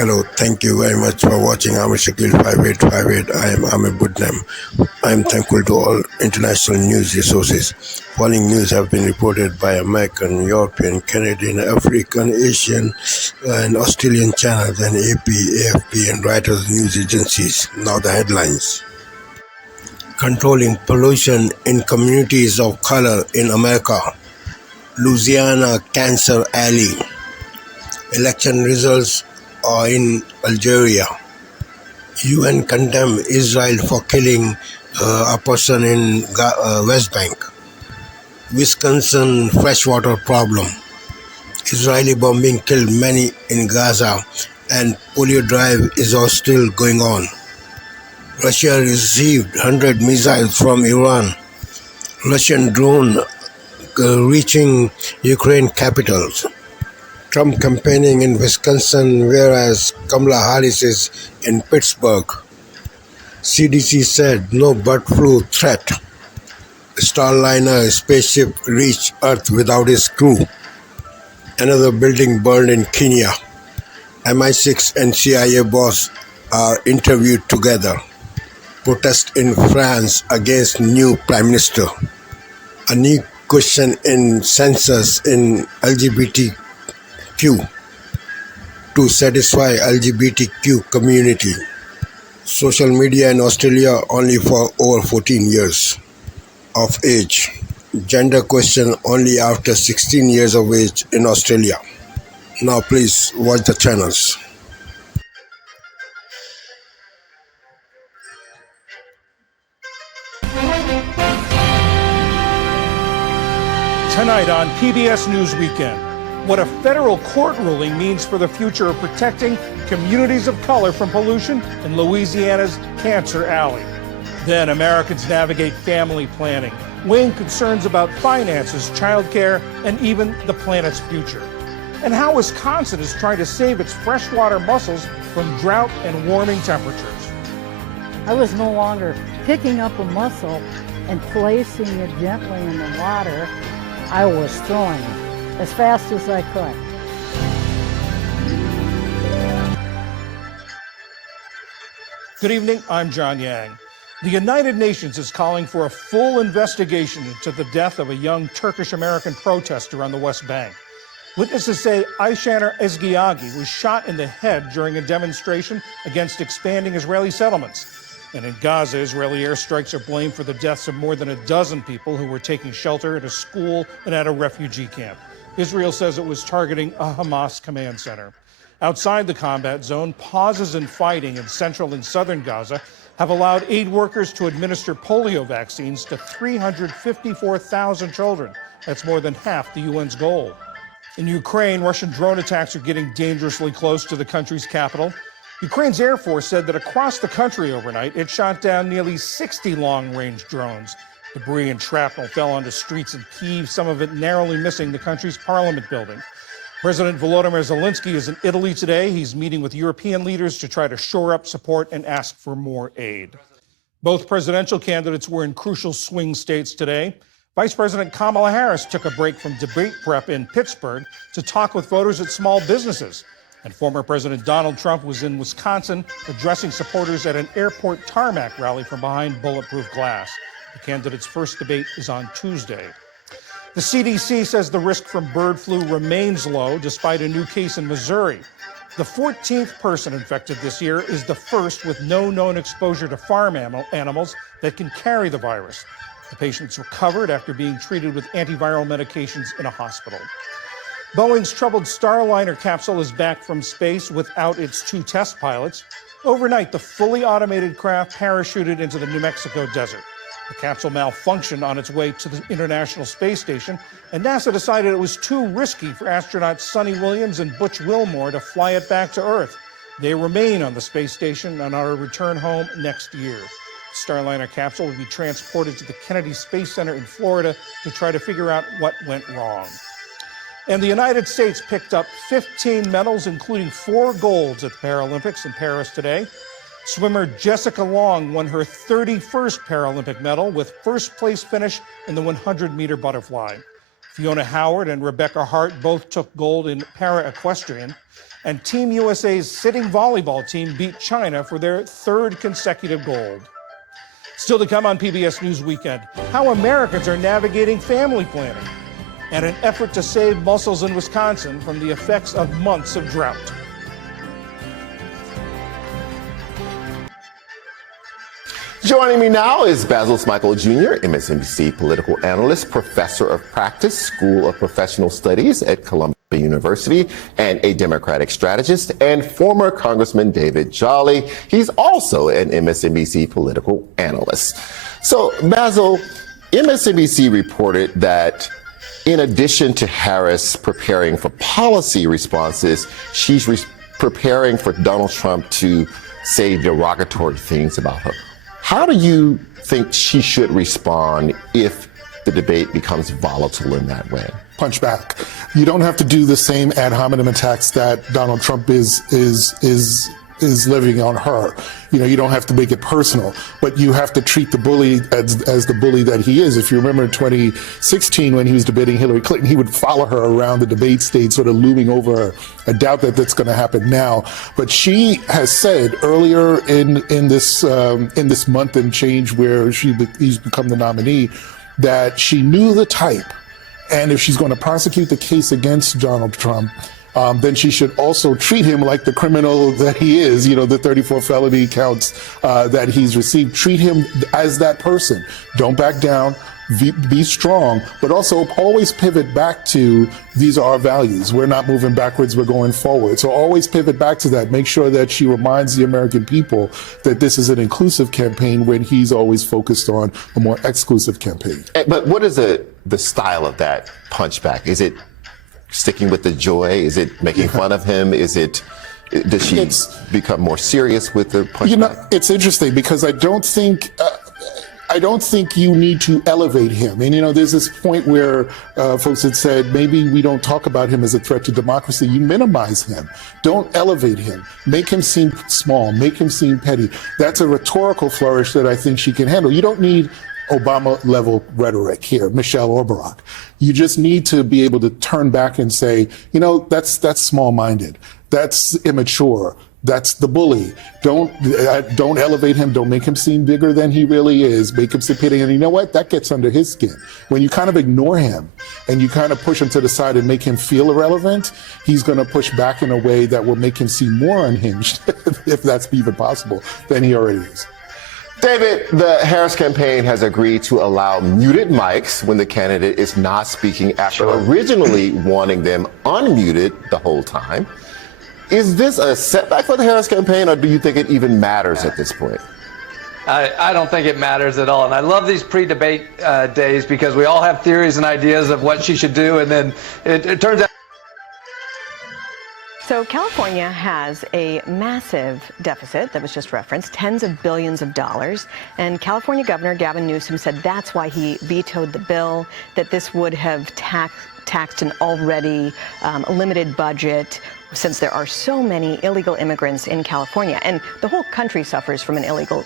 Hello, thank you very much for watching Amir Shakil 5858. I am Amir Budnam. I am thankful to all international news resources. Following news have been reported by American, European, Canadian, African, Asian, and Australian channels and AP, AFP, and Reuters news agencies. Now the headlines. Controlling pollution in communities of color in America. Louisiana Cancer Alley. Election results are in Algeria. UN condemn Israel for killing a person in West Bank. Wisconsin freshwater problem. Israeli bombing killed many in Gaza and polio drive is all still going on. Russia received 100 missiles from Iran. Russian drone reaching Ukraine capitals. Trump campaigning in Wisconsin, whereas Kamala Harris is in Pittsburgh. CDC said no bird flu threat. Starliner spaceship reached Earth without its crew. Another building burned in Kenya. MI6 and CIA boss are interviewed together. Protest in France against new prime minister. A new question in census in LGBTQ to satisfy LGBTQ community. Social media in Australia only for over 14 years of age. Gender question only after 16 years of age in Australia. Now please watch the channels. Tonight on PBS News Weekend, what a federal court ruling means for the future of protecting communities of color from pollution in Louisiana's Cancer Alley. Then Americans navigate family planning, weighing concerns about finances, childcare, and even the planet's future. And how Wisconsin is trying to save its freshwater mussels from drought and warming temperatures. I was no longer picking up a mussel and placing it gently in the water. I was throwing it as fast as I could. Good evening, I'm John Yang. The United Nations is calling for a full investigation into the death of a young Turkish-American protester on the West Bank. Witnesses say Ayşenur Ezgiagi was shot in the head during a demonstration against expanding Israeli settlements. And in Gaza, Israeli airstrikes are blamed for the deaths of more than a dozen people who were taking shelter at a school and at a refugee camp. Israel says it was targeting a Hamas command center. Outside the combat zone, pauses in fighting in central and southern Gaza have allowed aid workers to administer polio vaccines to 354,000 children. That's more than half the UN's goal. In Ukraine, Russian drone attacks are getting dangerously close to the country's capital. Ukraine's Air Force said that across the country overnight, it shot down nearly 60 long-range drones. Debris and shrapnel fell onto streets in Kyiv, some of it narrowly missing the country's parliament building. President Volodymyr Zelensky is in Italy today. He's meeting with European leaders to try to shore up support and ask for more aid. Both presidential candidates were in crucial swing states today. Vice President Kamala Harris took a break from debate prep in Pittsburgh to talk with voters at small businesses. And former President Donald Trump was in Wisconsin addressing supporters at an airport tarmac rally from behind bulletproof glass. The candidate's first debate is on Tuesday. The CDC says the risk from bird flu remains low despite a new case in Missouri. The 14th person infected this year is the first with no known exposure to farm animals that can carry the virus. The patient's recovered after being treated with antiviral medications in a hospital. Boeing's troubled Starliner capsule is back from space without its two test pilots. Overnight, the fully automated craft parachuted into the New Mexico desert. The capsule malfunctioned on its way to the International Space Station, and NASA decided it was too risky for astronauts Sonny Williams and Butch Wilmore to fly it back to Earth. They remain on the space station and are to return home next year. The Starliner capsule will be transported to the Kennedy Space Center in Florida to try to figure out what went wrong. And the United States picked up 15 medals, including 4 golds at the Paralympics in Paris today. Swimmer Jessica Long won her 31st Paralympic medal with first-place finish in the 100-meter butterfly. Fiona Howard and Rebecca Hart both took gold in para-equestrian. And Team USA's sitting volleyball team beat China for their third consecutive gold. Still to come on PBS News Weekend, how Americans are navigating family planning and an effort to save mussels in Wisconsin from the effects of months of drought. Joining me now is Basil Smikle Jr., MSNBC political analyst, professor of practice, School of Professional Studies at Columbia University, and a Democratic strategist, and former Congressman David Jolly. He's also an MSNBC political analyst. So, Basil, MSNBC reported that in addition to Harris preparing for policy responses, she's preparing for Donald Trump to say derogatory things about her. How do you think she should respond if the debate becomes volatile in that way? Punch back. You don't have to do the same ad hominem attacks that Donald Trump is living on her. You don't have to make it personal, but you have to treat the bully as the bully that he is. If you remember in 2016 when he was debating Hillary Clinton, he would follow her around the debate stage, sort of looming over her. I doubt that that's going to happen now, but she has said earlier in this month and change where he's become the nominee that she knew the type, and if she's going to prosecute the case against Donald Trump, then she should also treat him like the criminal that he is, the 34 felony counts that he's received. Treat him as that person. Don't back down. Be strong, but also always pivot back to these are our values. We're not moving backwards, we're going forward. So always pivot back to that. Make sure that she reminds the American people that this is an inclusive campaign when he's always focused on a more exclusive campaign. But what is the style of that punchback? Is it sticking with the joy? Is it making fun of him? Does she become more serious with the punchback? It's interesting because I don't think you need to elevate him. And, there's this point where folks had said, maybe we don't talk about him as a threat to democracy. You minimize him. Don't elevate him. Make him seem small. Make him seem petty. That's a rhetorical flourish that I think she can handle. You don't need Obama-level rhetoric here, Michelle or Barack. You just need to be able to turn back and say, that's small-minded. That's immature. That's the bully. Don't elevate him. Don't make him seem bigger than he really is. Make him seem petty. And you know what? That gets under his skin. When you kind of ignore him and you kind of push him to the side and make him feel irrelevant, he's going to push back in a way that will make him seem more unhinged, if that's even possible, than he already is. David, the Harris campaign has agreed to allow muted mics when the candidate is not speaking after originally wanting them unmuted the whole time. Is this a setback for the Harris campaign, or do you think it even matters at this point? I don't think it matters at all. And I love these pre-debate days because we all have theories and ideas of what she should do, and then it turns out. So California has a massive deficit that was just referenced, tens of billions of dollars. And California Governor Gavin Newsom said that's why he vetoed the bill, that this would have taxed an already limited budget, since there are so many illegal immigrants in California. And the whole country suffers from an illegal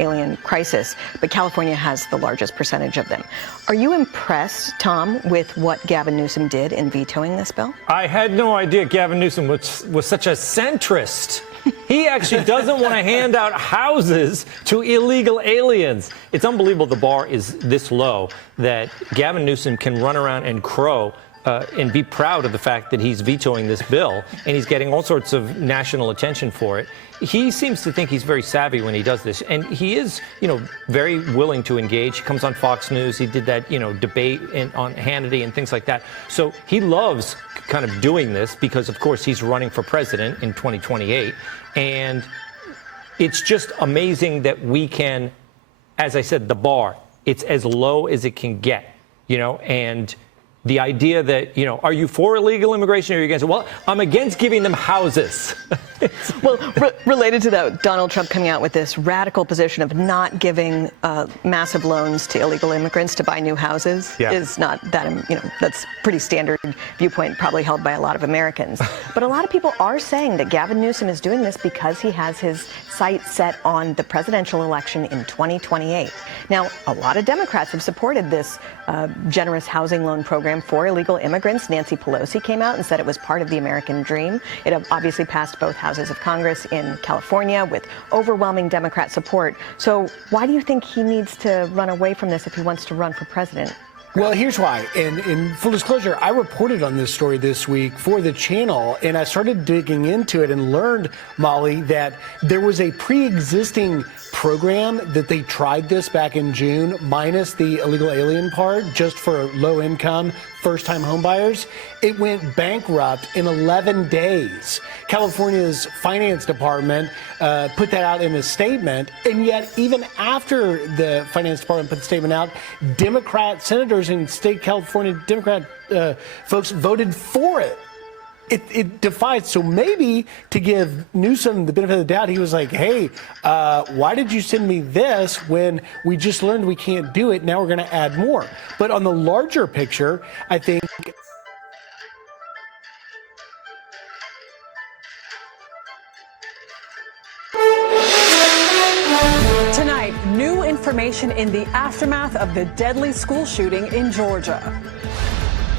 alien crisis, but California has the largest percentage of them. Are you impressed, Tom, with what Gavin Newsom did in vetoing this bill? I had no idea Gavin Newsom was such a centrist. He actually doesn't want to hand out houses to illegal aliens. It's unbelievable the bar is this low that Gavin Newsom can run around and crow and be proud of the fact that he's vetoing this bill, and he's getting all sorts of national attention for it. He seems to think he's very savvy when he does this, and he is, very willing to engage. He comes on Fox News. He did that, debate on Hannity and things like that. So he loves kind of doing this because, of course, he's running for president in 2028, and it's just amazing that we can, as I said, the bar, it's as low as it can get, and the idea that, are you for illegal immigration or are you against it? Well, I'm against giving them houses. Well, related to that, Donald Trump coming out with this radical position of not giving massive loans to illegal immigrants to buy new houses is not that, that's pretty standard viewpoint, probably held by a lot of Americans. But a lot of people are saying that Gavin Newsom is doing this because he has his sights set on the presidential election in 2028. Now, a lot of Democrats have supported this generous housing loan program program for illegal immigrants. Nancy Pelosi came out and said it was part of the American dream. It obviously passed both houses of Congress in California with overwhelming Democrat support. So why do you think he needs to run away from this if he wants to run for president? Well, here's why. And in full disclosure, I reported on this story this week for the channel, and I started digging into it and learned, Molly, that there was a pre-existing program that they tried this back in June, minus the illegal alien part, just for low-income, first-time homebuyers. It went bankrupt in 11 days. California's finance department put that out in a statement, and yet even after the finance department put the statement out, Democrat senators and state California Democrat folks voted for it. It defies. So maybe to give Newsom the benefit of the doubt, he was like, hey, why did you send me this when we just learned we can't do it? Now we're going to add more. But on the larger picture, I think. Tonight, new information in the aftermath of the deadly school shooting in Georgia.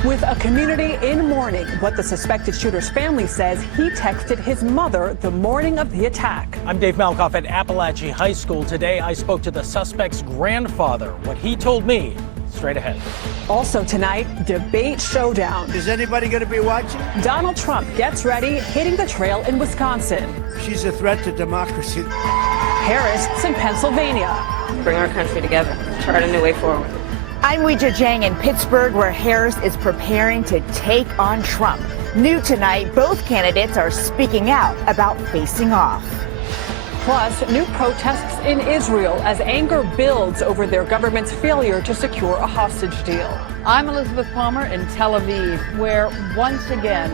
With a community in mourning, what the suspected shooter's family says he texted his mother the morning of the attack. I'm Dave Malkoff at Appalachian High School. Today, I spoke to the suspect's grandfather. What he told me, straight ahead. Also tonight, debate showdown. Is anybody going to be watching? Donald Trump gets ready, hitting the trail in Wisconsin. She's a threat to democracy. Harris in Pennsylvania. Bring our country together, chart a new way forward. I'm Weijia Jiang in Pittsburgh, where Harris is preparing to take on Trump. New tonight, both candidates are speaking out about facing off. Plus, new protests in Israel as anger builds over their government's failure to secure a hostage deal. I'm Elizabeth Palmer in Tel Aviv, where once again,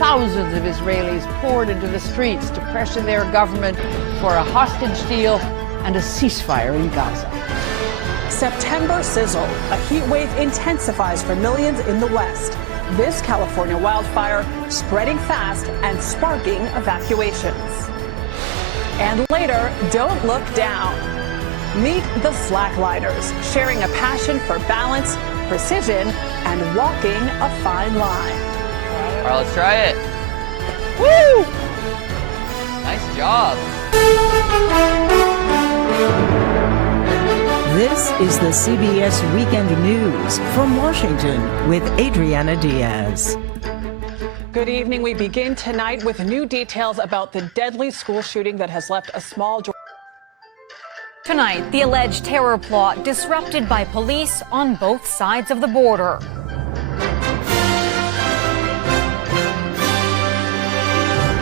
thousands of Israelis poured into the streets to pressure their government for a hostage deal and a ceasefire in Gaza. September sizzle. A heat wave intensifies for millions in the West. This California wildfire spreading fast and sparking evacuations. And later, don't look down. Meet the Slackliners, sharing a passion for balance, precision, and walking a fine line. All right, let's try it. Woo! Nice job. This is the CBS Weekend News from Washington with Adriana Diaz. Good evening. We begin tonight with new details about the deadly school shooting that has left a small. Tonight, the alleged terror plot disrupted by police on both sides of the border.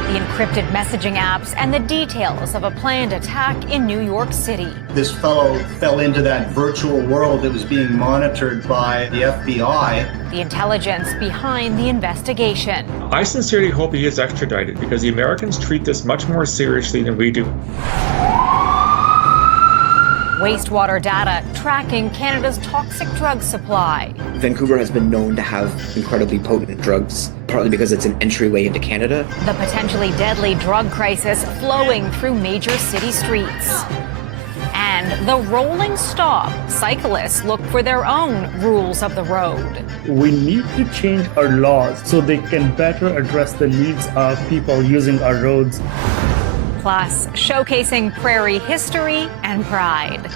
The encrypted messaging apps and the details of a planned attack in New York City. This fellow fell into that virtual world that was being monitored by the FBI. The intelligence behind the investigation. I sincerely hope he is extradited because the Americans treat this much more seriously than we do. Wastewater data tracking Canada's toxic drug supply. Vancouver has been known to have incredibly potent drugs, partly because it's an entryway into Canada. The potentially deadly drug crisis flowing through major city streets. And the rolling stop. Cyclists look for their own rules of the road. We need to change our laws so they can better address the needs of people using our roads. Plus, showcasing prairie history and pride.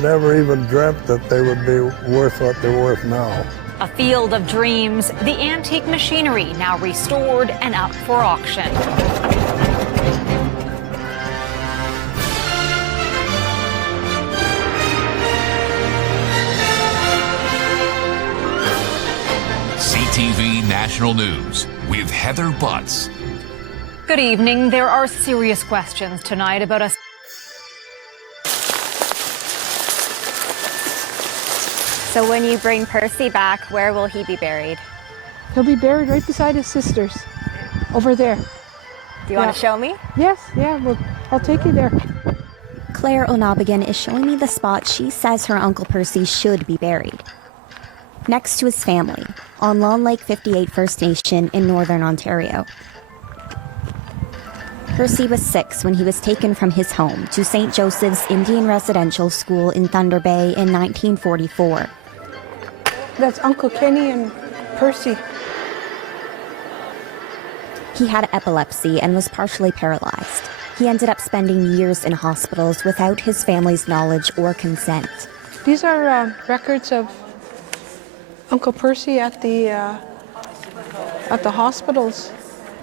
Never even dreamt that they would be worth what they're worth now. A field of dreams, the antique machinery now restored and up for auction. CTV National News with Heather Butts. Good evening. There are serious questions tonight about a... So when you bring Percy back, where will he be buried? He'll be buried right beside his sisters, over there. Do you want to show me? Yes, yeah, well, I'll take you there. Claire O'Nobigan is showing me the spot she says her Uncle Percy should be buried. Next to his family, on Long Lake 58 First Nation in Northern Ontario. Percy was 6 when he was taken from his home to St. Joseph's Indian Residential School in Thunder Bay in 1944. That's Uncle Kenny and Percy. He had epilepsy and was partially paralyzed. He ended up spending years in hospitals without his family's knowledge or consent. These are records of Uncle Percy at the hospitals.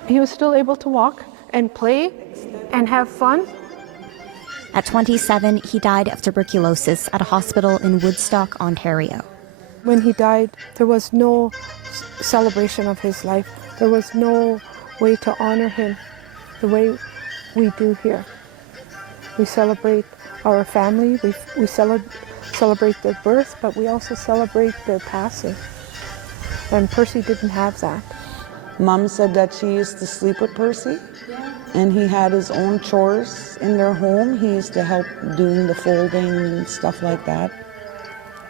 He was still able to walk and play and have fun. At 27, he died of tuberculosis at a hospital in Woodstock, Ontario. When he died, there was no celebration of his life. There was no way to honor him the way we do here. We celebrate our family, we celebrate their birth, but we also celebrate their passing. And Percy didn't have that. Mom said that she used to sleep with Percy, and he had his own chores in their home. He used to help doing the folding and stuff like that.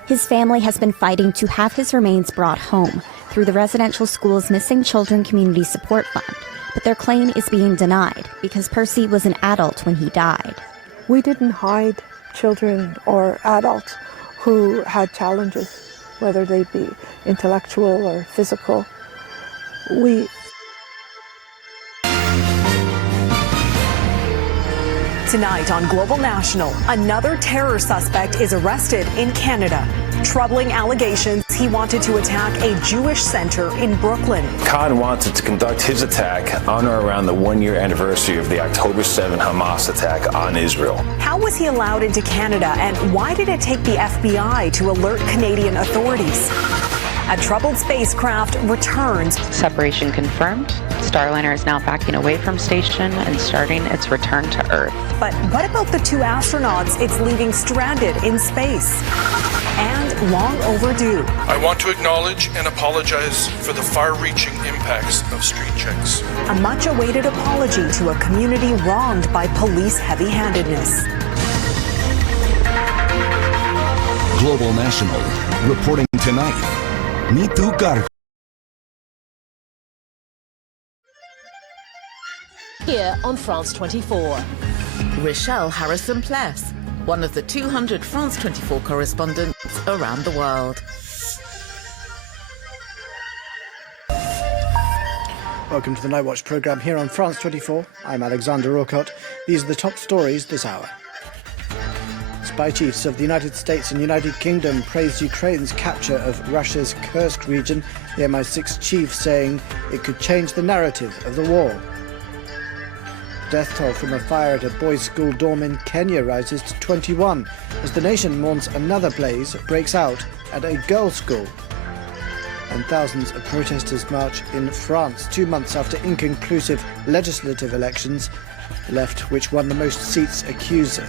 His family has been fighting to have his remains brought home through the residential school's Missing Children Community Support Fund, but their claim is being denied because Percy was an adult when he died. We didn't hide children or adults who had challenges, whether they be intellectual or physical. Tonight on Global National, another terror suspect is arrested in Canada. Troubling allegations he wanted to attack a Jewish center in Brooklyn. Khan wanted to conduct his attack on or around the one-year anniversary of the October 7 Hamas attack on Israel. How was he allowed into Canada, and why did it take the FBI to alert Canadian authorities? A troubled spacecraft returns. Separation confirmed. Starliner is now backing away from station and starting its return to Earth. But what about the two astronauts it's leaving stranded in space? And long overdue. I want to acknowledge and apologize for the far-reaching impacts of street checks. A much-awaited apology to a community wronged by police heavy-handedness. Global National, reporting tonight. Nitu Gar. Here on France 24. Rochelle Harrison-Pless, one of the 200 France 24 correspondents around the world. Welcome to the Night Watch programme here on France 24. I'm Alexander Rocott. These are the top stories this hour. Spy chiefs of the United States and United Kingdom praised Ukraine's capture of Russia's Kursk region, the MI6 chief saying it could change the narrative of the war. Death toll from a fire at a boys' school dorm in Kenya rises to 21 as the nation mourns another blaze breaks out at a girls' school. And thousands of protesters march in France 2 months after inconclusive legislative elections. The left, which won the most seats, accused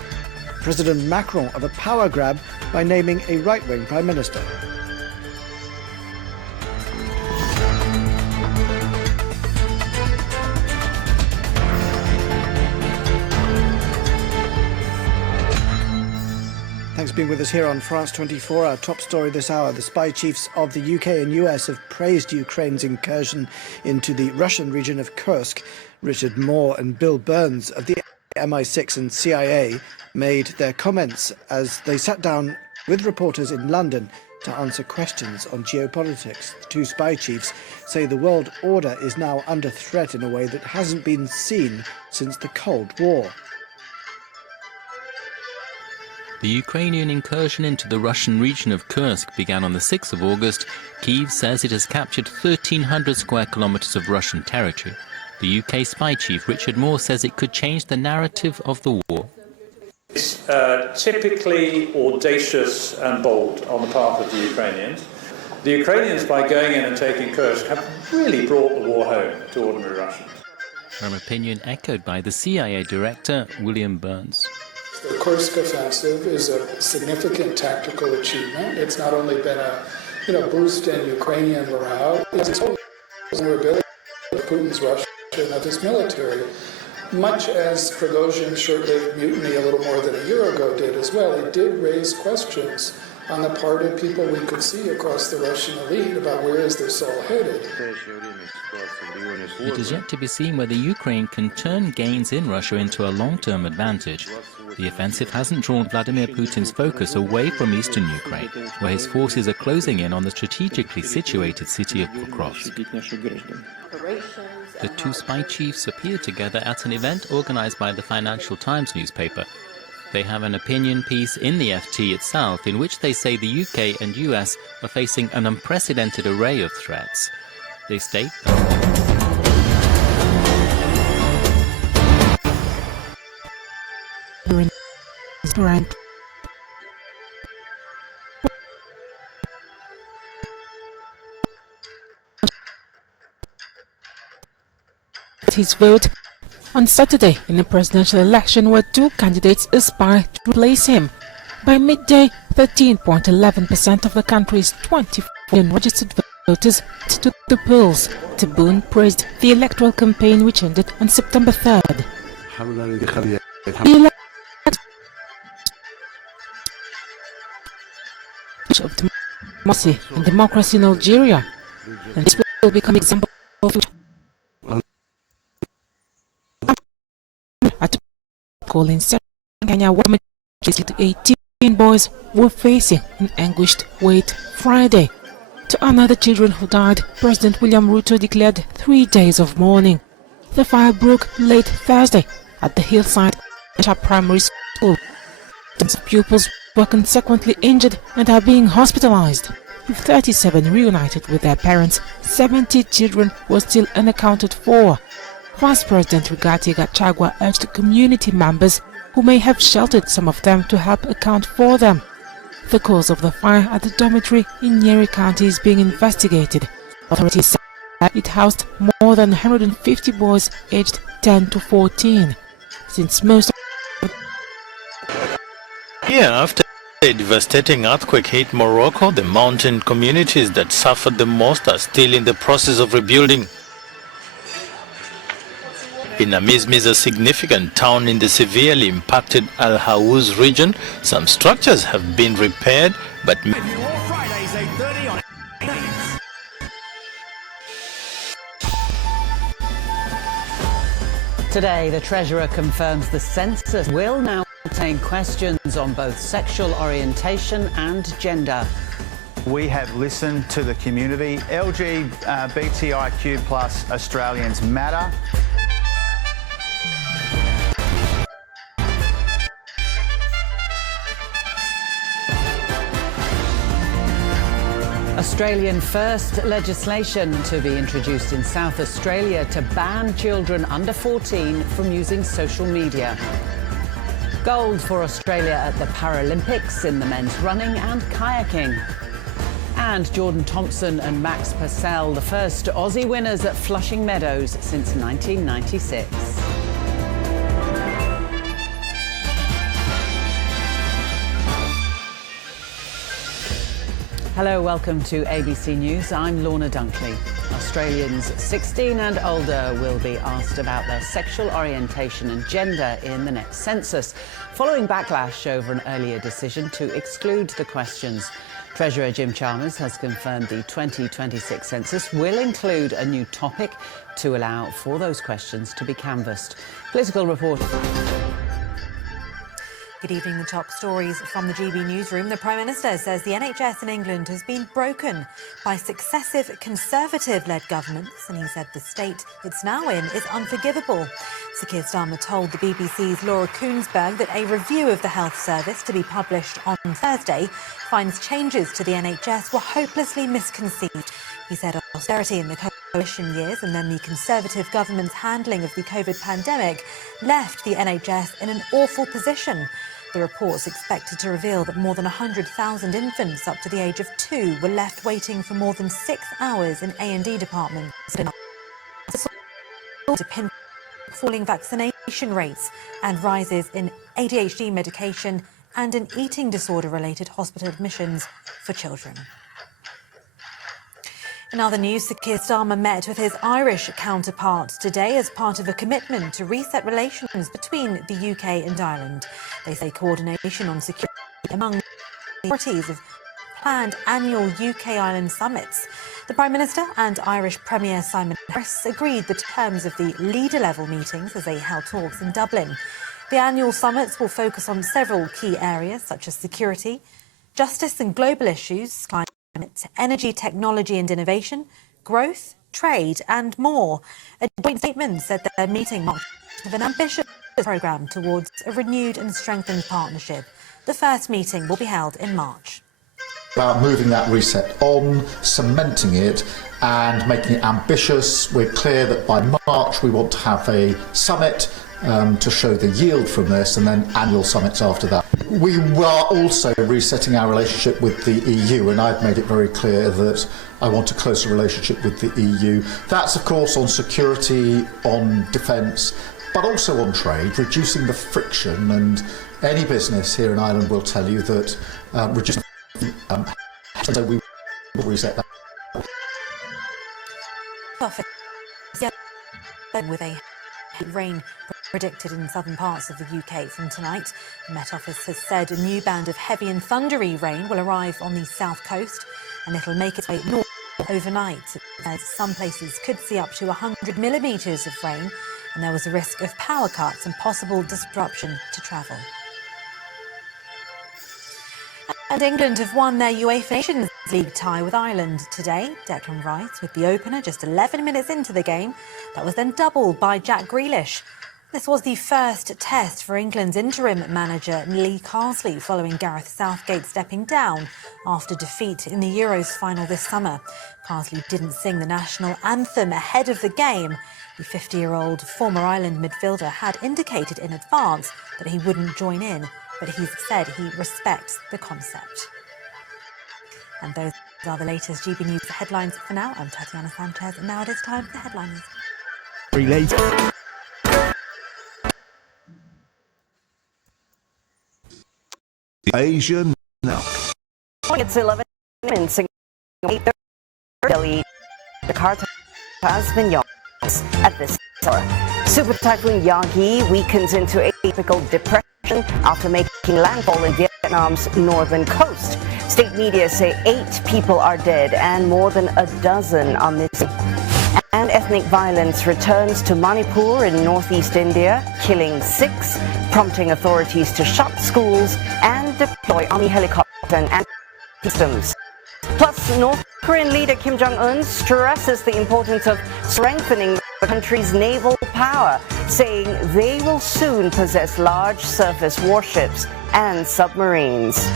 President Macron of a power grab by naming a right-wing prime minister. Thanks for being with us here on France 24. Our top story this hour, the spy chiefs of the UK and US have praised Ukraine's incursion into the Russian region of Kursk. Richard Moore and Bill Burns of the MI6 and CIA made their comments as they sat down with reporters in London to answer questions on geopolitics. The two spy chiefs say the world order is now under threat in a way that hasn't been seen since the Cold War. The Ukrainian incursion into the Russian region of Kursk began on the 6th of August. Kyiv says it has captured 1,300 square kilometers of Russian territory. The UK spy chief Richard Moore says it could change the narrative of the war. It's typically audacious and bold on the part of the Ukrainians. The Ukrainians, by going in and taking Kursk, have really brought the war home to ordinary Russians. An opinion echoed by the CIA director, William Burns. The Kursk offensive is a significant tactical achievement. It's not only been a boost in Ukrainian morale, it's a vulnerability of Putin's Russia and of his military. Much as Prigozhin's short-lived mutiny a little more than a year ago did as well, it did raise questions on the part of people we could see across the Russian elite about where is this all headed. It is yet to be seen whether Ukraine can turn gains in Russia into a long-term advantage. The offensive hasn't drawn Vladimir Putin's focus away from eastern Ukraine, where his forces are closing in on the strategically situated city of Pokrovsk. The two spy chiefs appeared together at an event organized by the Financial Times newspaper. They have an opinion piece in the FT itself in which they say the UK and US are facing an unprecedented array of threats. They state his vote on Saturday in a presidential election where two candidates aspire to replace him. By midday, 13.11% of the country's 24 million registered voters to the polls. Tabun praised the electoral campaign which ended on September 3rd. Of democracy and democracy in Algeria, and this will become an example of at calling Kenya, 18 boys were facing an anguished wait Friday. To honor the children who died, President William Ruto declared 3 days of mourning. The fire broke late Thursday at the Hillside Primary School. Pupils were consequently injured and are being hospitalized. With 37 reunited with their parents, 70 children were still unaccounted for. Vice President Rigathi Gachagua urged community members who may have sheltered some of them to help account for them. The cause of the fire at the dormitory in Nyeri County is being investigated. Authorities said it housed more than 150 boys aged 10 to 14. Since most Here, after a devastating earthquake hit Morocco, the mountain communities that suffered the most are still in the process of rebuilding. Inamizmi, a significant town in the severely impacted Al Haouz region, some structures have been repaired, but today, the Treasurer confirms the census will now contain questions on both sexual orientation and gender. We have listened to the community. LGBTIQ plus Australians matter. Australian first legislation to be introduced in South Australia to ban children under 14 from using social media. Gold for Australia at the Paralympics in the men's running and kayaking. And Jordan Thompson and Max Purcell, the first Aussie winners at Flushing Meadows since 1996. Hello, welcome to ABC News. I'm Lorna Dunkley. Australians 16 and older will be asked about their sexual orientation and gender in the next census, following backlash over an earlier decision to exclude the questions. Treasurer Jim Chalmers has confirmed the 2026 census will include a new topic to allow for those questions to be canvassed. Political reporter. Good evening. The top stories from the GB newsroom. The Prime Minister says the NHS in England has been broken by successive Conservative-led governments, and he said the state it's now in is unforgivable. Sir Keir Starmer told the BBC's Laura Koonsberg that a review of the health service to be published on Thursday finds changes to the NHS were hopelessly misconceived. He said austerity in the coalition years and then the Conservative government's handling of the COVID pandemic left the NHS in an awful position. The report's expected to reveal that more than 100,000 infants up to the age of 2 were left waiting for more than 6 hours in A&E departments. Falling vaccination rates and rises in ADHD medication and in eating disorder-related hospital admissions for children. In other news, Sir Keir Starmer met with his Irish counterpart today as part of a commitment to reset relations between the UK and Ireland. They say coordination on security among the priorities of planned annual UK-Ireland summits. The Prime Minister and Irish Premier Simon Harris agreed the terms of the leader-level meetings as they held talks in Dublin. The annual summits will focus on several key areas such as security, justice and global issues, climate, energy, technology and innovation, growth, trade and more. A joint statement said that their meeting marked an ambitious programme towards a renewed and strengthened partnership. The first meeting will be held in March. About moving that reset on, cementing it and making it ambitious. We're clear that by March we want to have a summit to show the yield from this, and then annual summits after that. We are also resetting our relationship with the EU, and I've made it very clear that I want a closer relationship with the EU. That's of course on security, on defence, but also on trade, reducing the friction, and any business here in Ireland will tell you that reducing so we will reset that. Perfect. With a rain predicted in southern parts of the UK from tonight. The Met Office has said a new band of heavy and thundery rain will arrive on the south coast, and it'll make its way north overnight. Some places could see up to 100 millimetres of rain, and there was a risk of power cuts and possible disruption to travel. And England have won their UEFA Nations League tie with Ireland today. Declan Rice with the opener just 11 minutes into the game. That was then doubled by Jack Grealish. This was the first test for England's interim manager Lee Carsley following Gareth Southgate stepping down after defeat in the Euros final this summer. Carsley didn't sing the national anthem ahead of the game. The 50-year-old former Ireland midfielder had indicated in advance that he wouldn't join in, but he's said he respects the concept. And those are the latest GB News headlines for now. I'm Tatiana Sanchez, and now it is time for the headliners. Asia now. It's 11 in Singapore. Jakarta has been at this hour. Super Typhoon Yagi weakens into a tropical depression after making landfall in Vietnam's northern coast. State media say 8 people are dead and more than a dozen are missing. And ethnic violence returns to Manipur in northeast India, killing 6, prompting authorities to shut schools and deploy army helicopter and systems. Plus, North Korean leader Kim Jong-un stresses the importance of strengthening the country's naval power, saying they will soon possess large surface warships and submarines.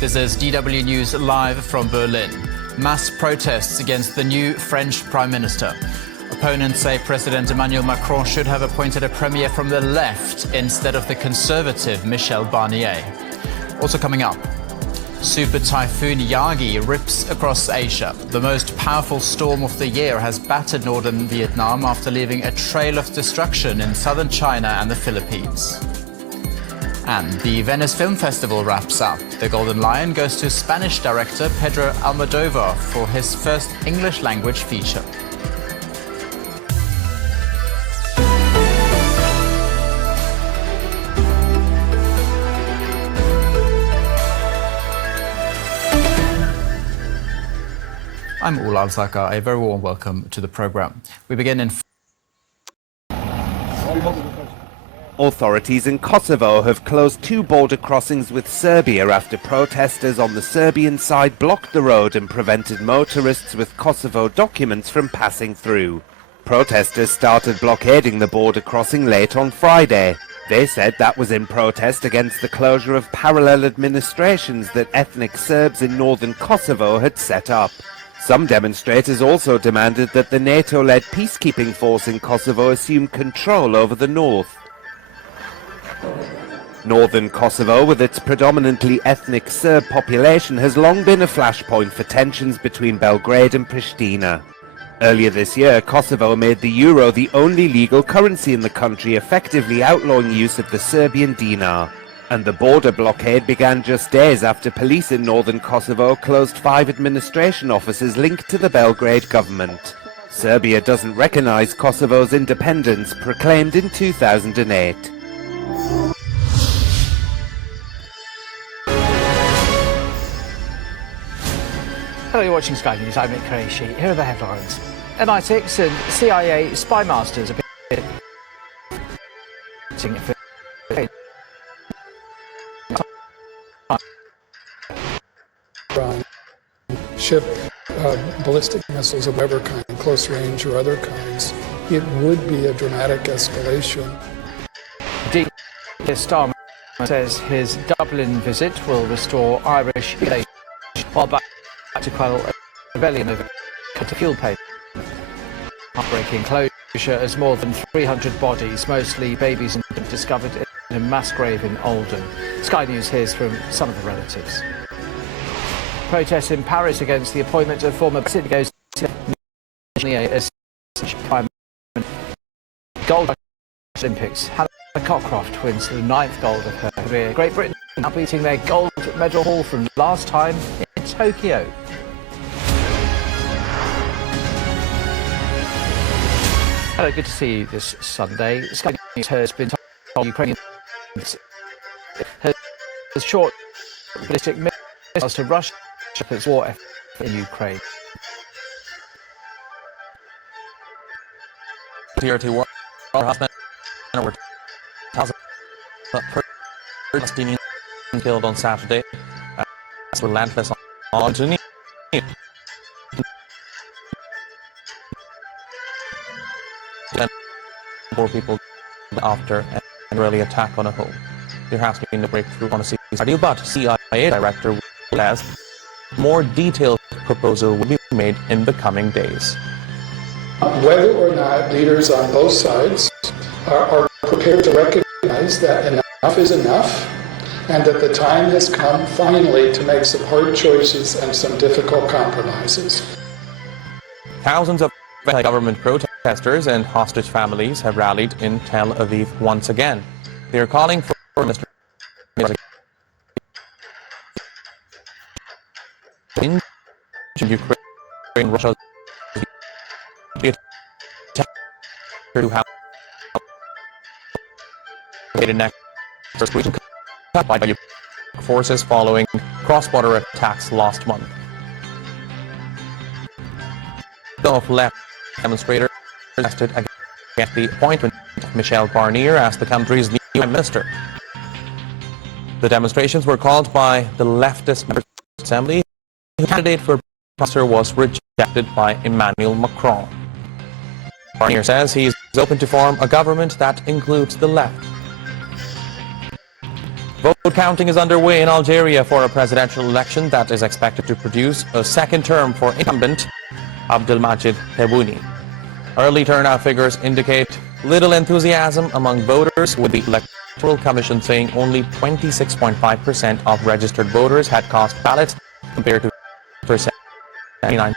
This is DW News live from Berlin. Mass protests against the new French Prime Minister. Opponents say President Emmanuel Macron should have appointed a premier from the left instead of the conservative Michel Barnier. Also coming up, Super Typhoon Yagi rips across Asia. The most powerful storm of the year has battered northern Vietnam after leaving a trail of destruction in southern China and the Philippines. And the Venice Film Festival wraps up. The Golden Lion goes to Spanish director Pedro Almodovar for his first English language feature. I'm Ul Alsaka. A very warm welcome to the program. We begin in. Authorities in Kosovo have closed 2 border crossings with Serbia after protesters on the Serbian side blocked the road and prevented motorists with Kosovo documents from passing through. Protesters started blockading the border crossing late on Friday. They said that was in protest against the closure of parallel administrations that ethnic Serbs in northern Kosovo had set up. Some demonstrators also demanded that the NATO-led peacekeeping force in Kosovo assume control over the north. Northern Kosovo, with its predominantly ethnic Serb population, has long been a flashpoint for tensions between Belgrade and Pristina. Earlier this year, Kosovo made the euro the only legal currency in the country, effectively outlawing use of the Serbian dinar. And the border blockade began just days after police in northern Kosovo closed 5 administration offices linked to the Belgrade government. Serbia doesn't recognize Kosovo's independence proclaimed in 2008. Hello, you're watching Sky News. I'm Nick Qureshi. Here are the headlines. MI6 and CIA spy masters appear ship ballistic missiles of whatever kind, close range or other kinds, it would be a dramatic escalation. Keir Starmer says his Dublin visit will restore Irish relations while back to quell a rebellion over fuel pay. Heartbreaking closure as more than 300 bodies, mostly babies and infants, discovered in a mass grave in Oldham. Sky News hears from some of the relatives. Protests in Paris against the appointment of former Brexit goes to gold Olympics. Hannah Cockcroft wins the 9th gold of her career. Great Britain now beating their gold medal haul from last time in Tokyo. Hello, good to see you this Sunday. Sky News has been told Ukrainian has short ballistic missiles to Russia for its war effort in Ukraine. TRT war husband over Palestinians killed on Saturday as relentless on Tunisia. 4 people after an Israeli attack on a home. There has been a breakthrough on a ceasefire deal, but CIA Director says more detailed proposal will be made in the coming days. Whether or not leaders on both sides are prepared to recognize that enough is enough and that the time has come finally to make some hard choices and some difficult compromises. Thousands of anti-government protesters and hostage families have rallied in Tel Aviv once again. They are calling for Mr. in Ukraine, Russia to have next first week cut by forces following cross-border attacks last month. Of left demonstrators protested against the appointment of Michel Barnier as the country's new Prime Minister. The demonstrations were called by the leftist members of the Assembly. The candidate for Prime Minister was rejected by Emmanuel Macron. Barnier says he is open to form a government that includes the left. Vote counting is underway in Algeria for a presidential election that is expected to produce a second term for incumbent Abdelmajid Tebboune. Early turnout figures indicate little enthusiasm among voters, with the Electoral Commission saying only 26.5% of registered voters had cast ballots compared to 79%.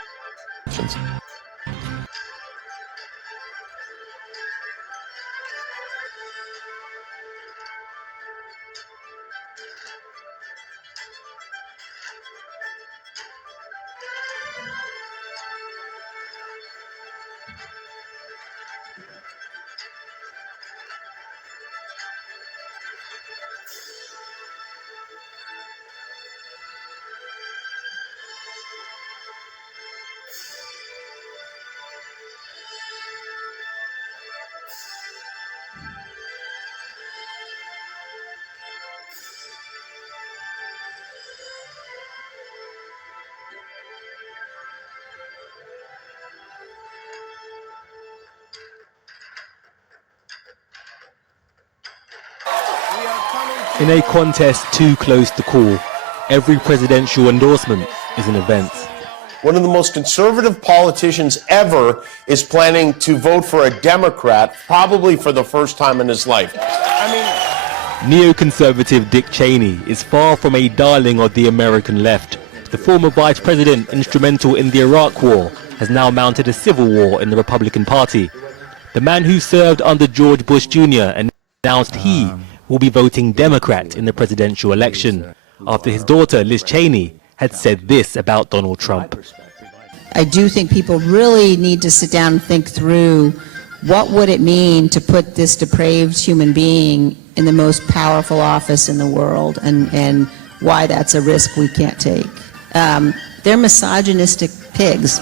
In a contest too close to call, every presidential endorsement is an event. One of the most conservative politicians ever is planning to vote for a Democrat, probably for the first time in his life. Neoconservative Dick Cheney is far from a darling of the American left. The former vice president instrumental in the Iraq War has now mounted a civil war in the Republican Party. The man who served under George Bush Jr. announced he will be voting Democrat in the presidential election after his daughter Liz Cheney had said this about Donald Trump. I do think people really need to sit down and think through what would it mean to put this depraved human being in the most powerful office in the world, and why that's a risk we can't take. They're misogynistic pigs.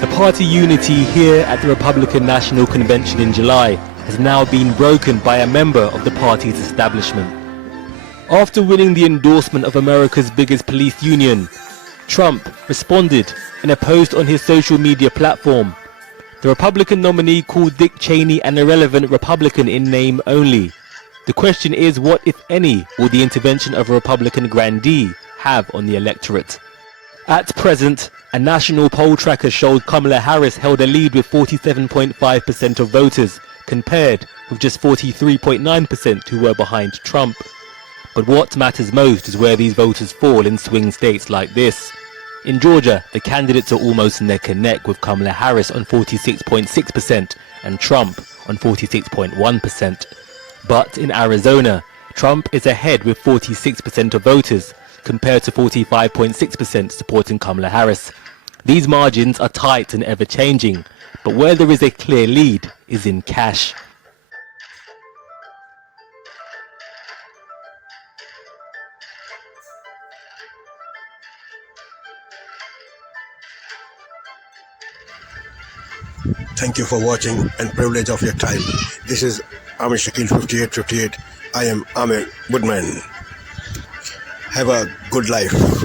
The party unity here at the Republican National Convention in July has now been broken by a member of the party's establishment. After winning the endorsement of America's biggest police union, Trump responded in a post on his social media platform. The Republican nominee called Dick Cheney an irrelevant Republican in name only. The question is, what, if any, will the intervention of a Republican grandee have on the electorate? At present, a national poll tracker showed Kamala Harris held a lead with 47.5% of voters, compared with just 43.9% who were behind Trump. But what matters most is where these voters fall in swing states like this. In Georgia, the candidates are almost neck and neck, with Kamala Harris on 46.6% and Trump on 46.1%. But in Arizona, Trump is ahead with 46% of voters, compared to 45.6% supporting Kamala Harris. These margins are tight and ever-changing, but where there is a clear lead is in cash. Thank you for watching and privilege of your time. This is Amir Shakil 5858. I am Amir Woodman. Have a good life.